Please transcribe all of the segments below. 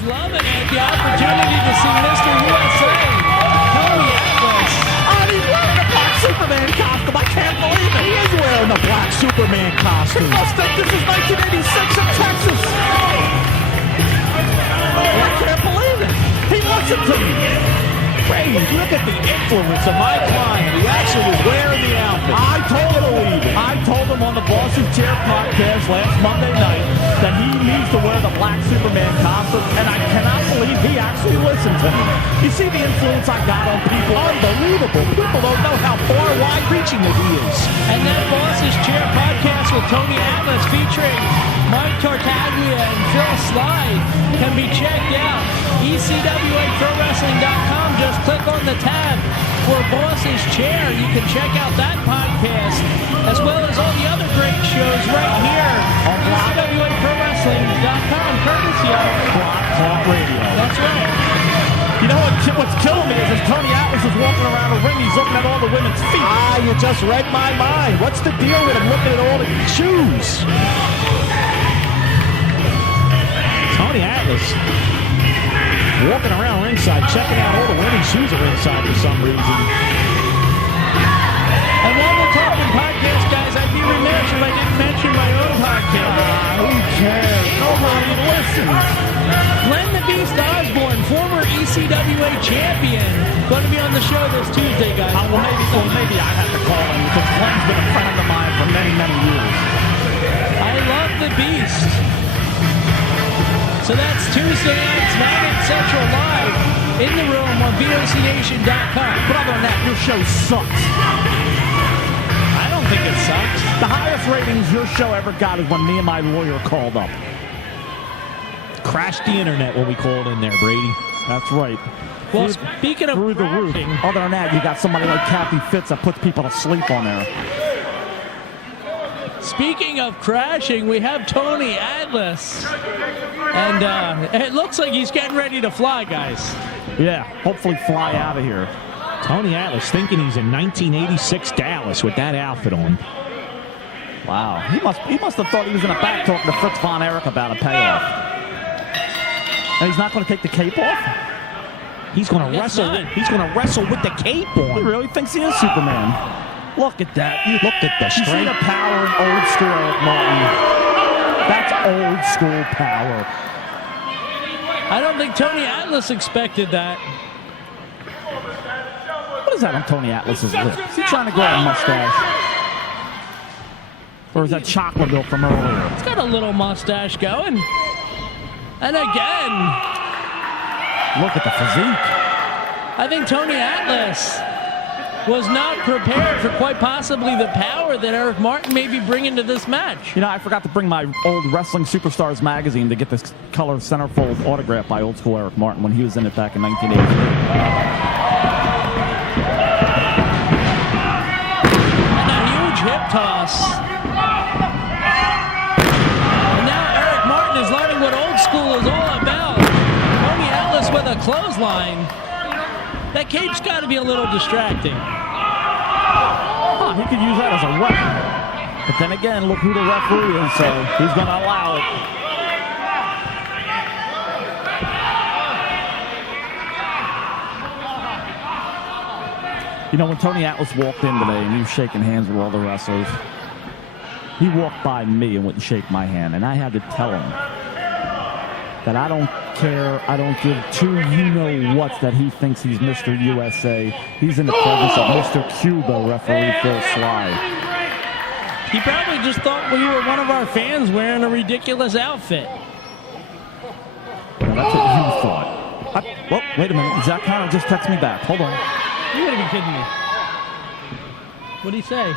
is loving it. The opportunity to see Mr. USA. Tony Atlas. Oh, he's wearing the black Superman costume. I can't believe it. He is wearing the black Superman costume. He must think this is 1986 in Texas. I can't believe it. He listened to me. Brady, look at the influence of my client. He actually was wearing the outfit. I told him on the Boss's Chair podcast last Monday night that he needs to wear the black Superman costume, and I cannot believe he actually listened to me. You see the influence I got on people? Unbelievable. People don't know how far wide-reaching he is. And that Boss's Chair podcast with Tony Atlas featuring Mike Tartaglia and Phil Sly can be checked out. ECWA Just click on the tab for Boss's Chair. You can check out that podcast as well as all the other great shows right here on ECWAProWrestling.com, courtesy of Block Talk Radio. That's right. You know what's killing me is Tony Atlas is walking around the ring. He's looking at all the women's feet. You just read my mind. What's the deal with him looking at all the shoes? Tony Atlas walking around ringside, checking out all the women's shoes are inside for some reason. And while we're talking podcast, guys, I'd be remiss if I didn't mention my own podcast. Who cares? Nobody listens. Glenn the Beast Osborne, former ECWA champion, going to be on the show this Tuesday, guys. Maybe I have to call him because Glenn's been a friend of mine for many, many years. I love the Beast. So that's Tuesday nights, 9 Central Live in the room on VOCNation.com. But other than that, your show sucks. I don't think it sucks. The highest ratings your show ever got is when me and my lawyer called up. Crashed the internet when we called in there, Brady. That's right. Well, speaking of through the roof. Other than that, you got somebody like Kathy Fitz that puts people to sleep on there. Speaking of crashing, we have Tony Atlas. And it looks like he's getting ready to fly, guys. Yeah, hopefully fly out of here. Tony Atlas thinking he's in 1986 Dallas with that outfit on. Wow. He must have thought he was in the back talking to Fritz Von Erich about a payoff. And he's not going to take the cape off? He's going to wrestle. He's going to wrestle with the cape on. He really thinks he is Superman. Look at that. Look at the strength. You see the power in old school Eric Martin. That's old school power. I don't think Tony Atlas expected that. What is that on Tony Atlas's lip? Is he trying to grow a mustache? Or is that chocolate milk from earlier? He's got a little mustache going. And again. Look at the physique. I think Tony Atlas was not prepared for quite possibly the power that Eric Martin may be bringing to this match. You know, I forgot to bring my old Wrestling Superstars magazine to get this color centerfold autograph by old school Eric Martin when he was in it back in 1983. And a huge hip toss. And now Eric Martin is learning what old school is all about. Tony Atlas with a clothesline. That cape's got to be a little distracting. He could use that as a weapon. But then again, look who the referee is, so he's going to allow it. You know, when Tony Atlas walked in today and he was shaking hands with all the wrestlers, he walked by me and wouldn't shake my hand. And I had to tell him that I don't care, I don't give two you-know-whats that he thinks he's Mr. USA. He's in the presence of Mr. Cuba, referee Phil Sly. He probably just thought we were one of our fans wearing a ridiculous outfit. Well, that's what you thought. Well, wait a minute. Zach Connor just texted me back. Hold on. You gotta be kidding me. What'd he say?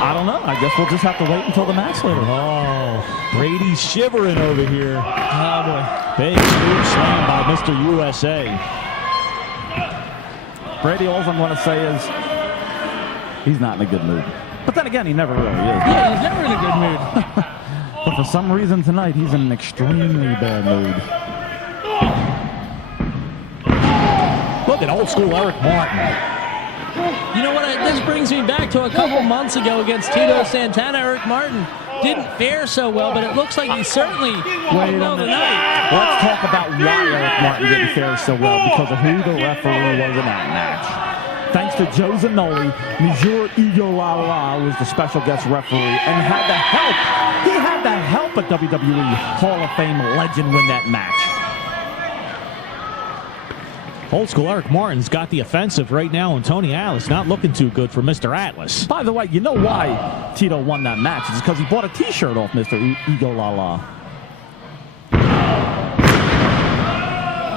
I don't know. I guess we'll just have to wait until the match later. Oh, Brady's shivering over here. Oh, boy. Big smooth slam by Mr. USA. Brady, all I'm going to say is he's not in a good mood. But then again, he never really is. Yeah, he's never in a good mood. But for some reason tonight, he's in an extremely bad mood. Look at old school Eric Martin. You know what? This brings me back to a couple months ago against Tito Santana. Eric Martin didn't fare so well, but it looks like he certainly played well tonight. Let's talk about why Eric Martin didn't fare so well, because of who the referee was in that match. Thanks to Joe Zanoli, Monsieur ECWA was the special guest referee and had the help. He had the help a WWE Hall of Fame legend win that match. Old school Eric Martin's got the offensive right now, and Tony Atlas not looking too good for Mr. Atlas. By the way, you know why Tito won that match? It's because he bought a T-shirt off Mr. ECWA.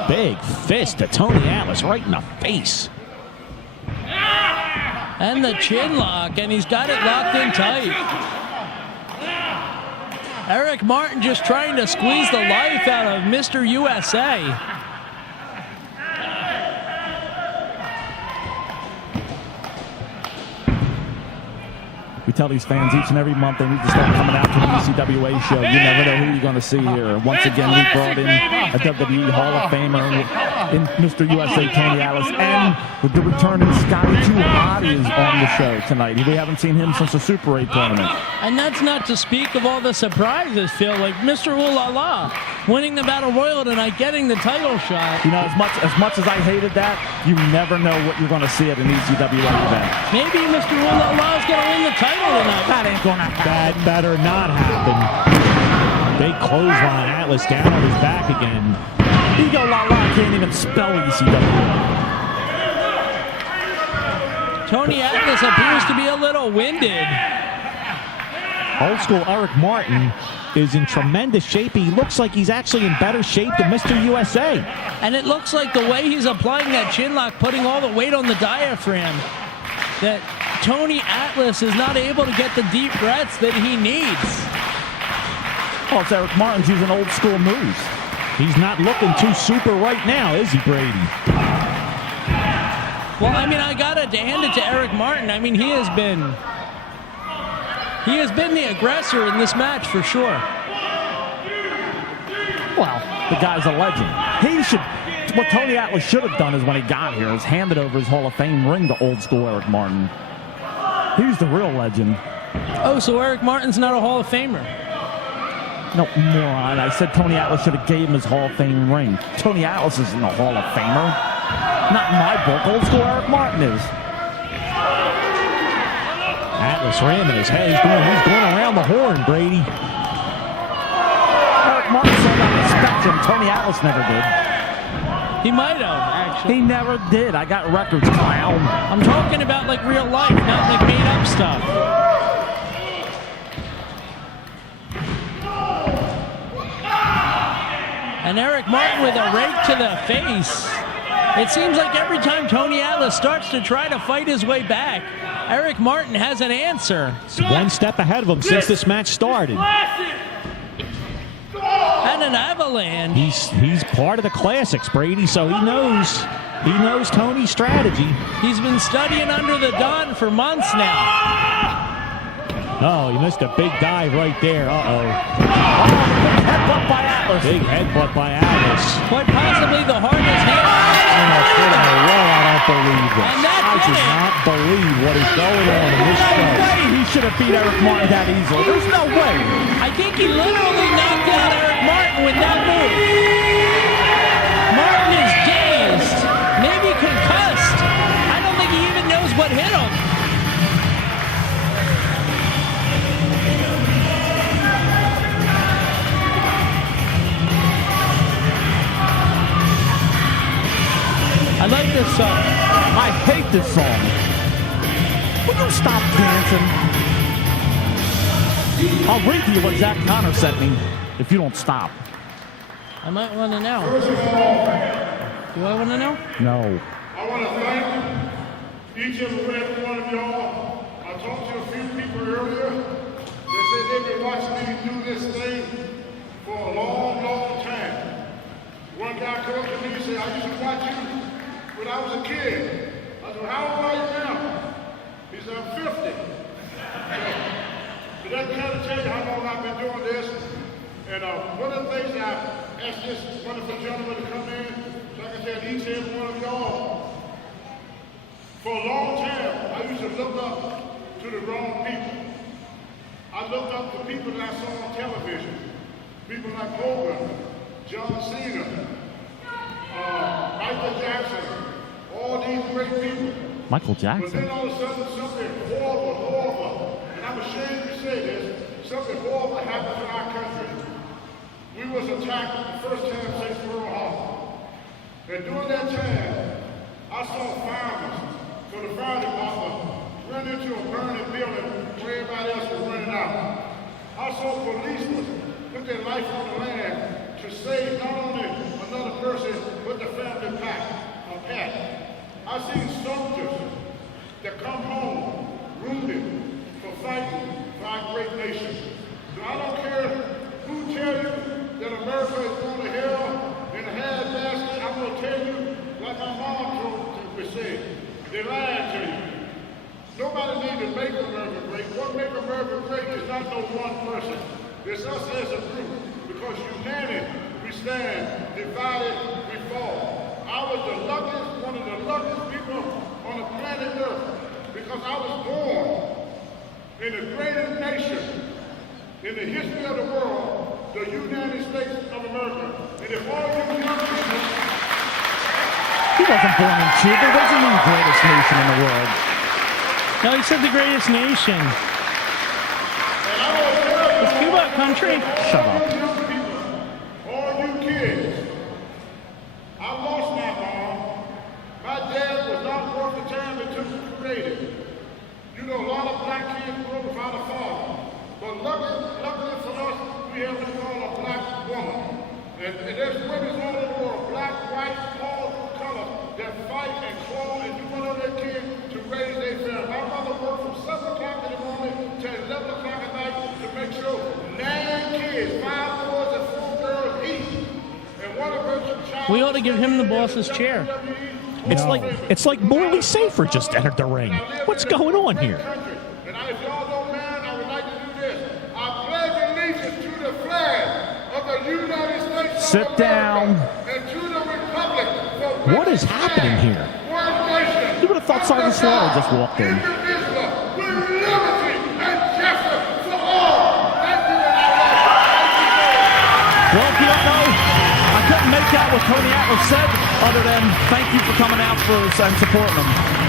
Big fist to Tony Atlas right in the face. And the chin lock, and he's got it locked in tight. Eric Martin just trying to squeeze the life out of Mr. USA. We tell these fans each and every month they need to start coming out to the ECWA show. You never know who you're going to see here. Once again, we brought in a WWE Hall of Famer in Mr. USA, Tony Atlas, and with the returning Scotty 2 Hottie is on the show tonight. We haven't seen him since the Super 8 tournament. And that's not to speak of all the surprises, Phil, like Mr. Ooh La La winning the Battle Royal tonight, getting the title shot. You know, as much as I hated that, you never know what you're going to see at an ECWA event. Maybe Mr. Ooh La La is going to win the title tonight. That ain't going to happen. That better not happen. Big clothesline, Atlas down on his back again. ECWA can't even spell ECWA. Tony Atlas appears to be a little winded. Old school Eric Martin is in tremendous shape. He looks like he's actually in better shape than Mr. USA. And it looks like the way he's applying that chin lock, putting all the weight on the diaphragm, that Tony Atlas is not able to get the deep breaths that he needs. Oh, it's Eric Martin's using old school moves. He's not looking too super right now, is he, Brady? Well, I mean, I got to hand it to Eric Martin. I mean, he has been the aggressor in this match for sure. Well, the guy's a legend. What Tony Atlas should have done is when he got here is handed over his Hall of Fame ring to old school Eric Martin. He's the real legend. Oh, so Eric Martin's not a Hall of Famer? No, moron. I said Tony Atlas should have gave him his Hall of Fame ring. Tony Atlas isn't a Hall of Famer. Not in my book. Old school Eric Martin is. Atlas ramming his head. He's going around the horn, Brady. Eric Martin said on the spectrum. Tony Atlas never did. He might have, actually. He never did. I got records, clown. I'm talking about like real life, not like made up stuff. And Eric Martin with a rake to the face. It seems like every time Tony Atlas starts to try to fight his way back, Eric Martin has an answer. He's one step ahead of him since this match started. And an avalanche. He's part of the classics, Brady, so he knows Tony's strategy. He's been studying under the Don for months now. Oh, he missed a big dive right there. Uh-oh. Headbutt by Atlas. Big headbutt by Atlas. Quite possibly the hardest hit. I don't believe this. And that I did do it. not believe what is going on in this show. No way he should have beat Eric Martin that easily. There's no way. I think he literally knocked out Eric Martin with that move. Martin is dazed, maybe concussed. I don't think he even knows what hit him. I like this song. I hate this song. Will you stop dancing? I'll read to you what Zach Connor sent me if you don't stop. I might want to know. Do I want to know? No. I want to thank each and every one of y'all. I talked to a few people earlier. They said they've been watching me do this thing for a long, long time. One guy came up to me and said, I used to watch you when I was a kid. I said, how old are you now? He said, I'm 50. So that kind of tells you how long I've been doing this. And one of the things that I asked this wonderful gentleman to come in, so I can tell each and every one of y'all, For a long time, I used to look up to the wrong people. I looked up to people that I saw on television. People like Hogan, John Cena, Michael Jackson, all these great people. Michael But Jackson. then all of a sudden, something horrible, and I'm ashamed to say this, something horrible happened to our country. We was attacked the first time since Pearl Harbor. And during that time, I saw firemen from the fire department run into a burning building where everybody else was running out. I saw policemen put their life on the line to save not only another person, but the family pet. I seen soldiers that come home wounded for fighting for our great nation. So I don't care who tells you that America is going to hell in a handbasket. I'm going to tell you, like my mom told me to say, they lied to you. Nobody needs to make America great. What makes America great is not no one person. It's us as a group. Because united, we stand. Divided, we fall. I was the luckiest, one of the luckiest people on the planet Earth. Because I was born in the greatest nation in the history of the world, the United States of America. And if all you young people... He wasn't born in Cuba. What does he mean, greatest nation in the world? No, he said the greatest nation. Is Cuba a country? Shut up. All you kids, I lost my mom. My dad was not worth the time it took to create it. You know, a lot of black kids grew up without a father. But luckily for us, we have what we call a black woman. And there's women all over the world, black, white, all colors, that fight and claw and do whatever they can to raise their family. My mother worked from 7 o'clock in the morning to 11 o'clock at night to make sure 9 kids, 5 boys and 4 girls eat. And one of her child... We ought to give him the boss's chair. It's like Morley Safer just entered the ring. What's going on here? And if y'all don't mind, I would like to do this. I pledge allegiance to the flag of the United States Sit of down. America and to the republic for which What is it happening stands, here? one nation, You would have thought Sergeant Slaughter just walked in. indivisible, with liberty and justice for all. Thank you, and I love you. Well, if you don't know, I couldn't make out what Tony Atlas said other than thank you for coming out for us and supporting him.